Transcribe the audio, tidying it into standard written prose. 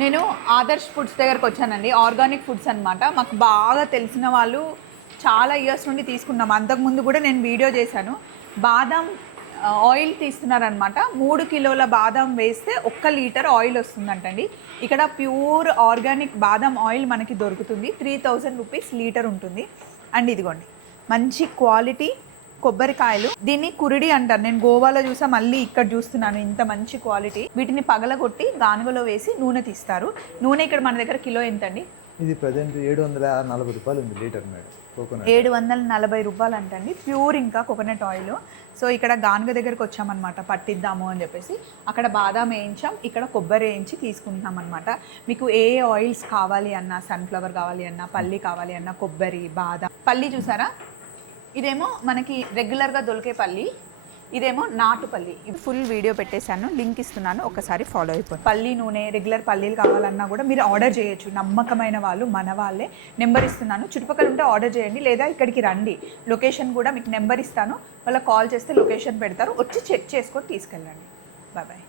నేను ఆదర్శ్ ఫుడ్స్ దగ్గరకు వచ్చానండి. ఆర్గానిక్ ఫుడ్స్ అనమాట. మాకు బాగా తెలిసిన వాళ్ళు చాలా ఇయర్స్ నుండి తీసుకున్నాం. అంతకుముందు కూడా నేను వీడియో చేశాను. బాదం ఆయిల్ తీస్తున్నారనమాట. 3 కిలోల బాదం వేస్తే 1 లీటర్ ఆయిల్ వస్తుందంటండి. ఇక్కడ ప్యూర్ ఆర్గానిక్ బాదం ఆయిల్ మనకి దొరుకుతుంది. 3000 రూపీస్ లీటర్ ఉంటుంది. అండ్ ఇదిగోండి మంచి క్వాలిటీ కొబ్బరికాయలు. దీన్ని కురిడి అంటారు. నేను గోవాలో చూసా, మళ్ళీ ఇక్కడ చూస్తున్నాను. ఇంత మంచి క్వాలిటీ. వీటిని పగలగొట్టి గానుగలో వేసి నూనె తీస్తారు. నూనె ఇక్కడ మన దగ్గర కిలో ఎంత అండి? ఇది ప్రజెంట్ 740 రూపాయలు ఉంది లీటర్ మేడం. 740 రూపాయలు అంటండి. ప్యూర్ ఇంకా కోకోనట్ ఆయిల్. సో ఇక్కడ గానుగ దగ్గరకు వచ్చామన్నమాట, పట్టిద్దాము అని చెప్పేసి. అక్కడ బాదాం వేయించాం, ఇక్కడ కొబ్బరి వేయించి తీసుకుంటున్నాం అనమాట. మీకు ఏ ఆయిల్స్ కావాలి అన్నా, సన్ఫ్లవర్ కావాలి అన్నా, పల్లి కావాలి అన్నా, కొబ్బరి, బాదాం. పల్లి చూసారా, ఇదేమో మనకి రెగ్యులర్గా దొరికే పల్లి, ఇదేమో నాటుపల్లి. ఇది ఫుల్ వీడియో పెట్టేశాను, లింక్ ఇస్తున్నాను, ఒకసారి ఫాలో అయిపోయి. పల్లి నూనె, రెగ్యులర్ పల్లీలు కావాలన్నా కూడా మీరు ఆర్డర్ చేయొచ్చు. నమ్మకమైన వాళ్ళు, మన వాళ్ళే. నెంబర్ ఇస్తున్నాను, చుట్టుపక్కల ఉంటే ఆర్డర్ చేయండి, లేదా ఇక్కడికి రండి. లొకేషన్ కూడా మీకు నెంబర్ ఇస్తాను, వాళ్ళకి కాల్ చేస్తే లొకేషన్ పెడతారు, వచ్చి చెక్ చేసుకొని తీసుకెళ్ళండి. Bye bye.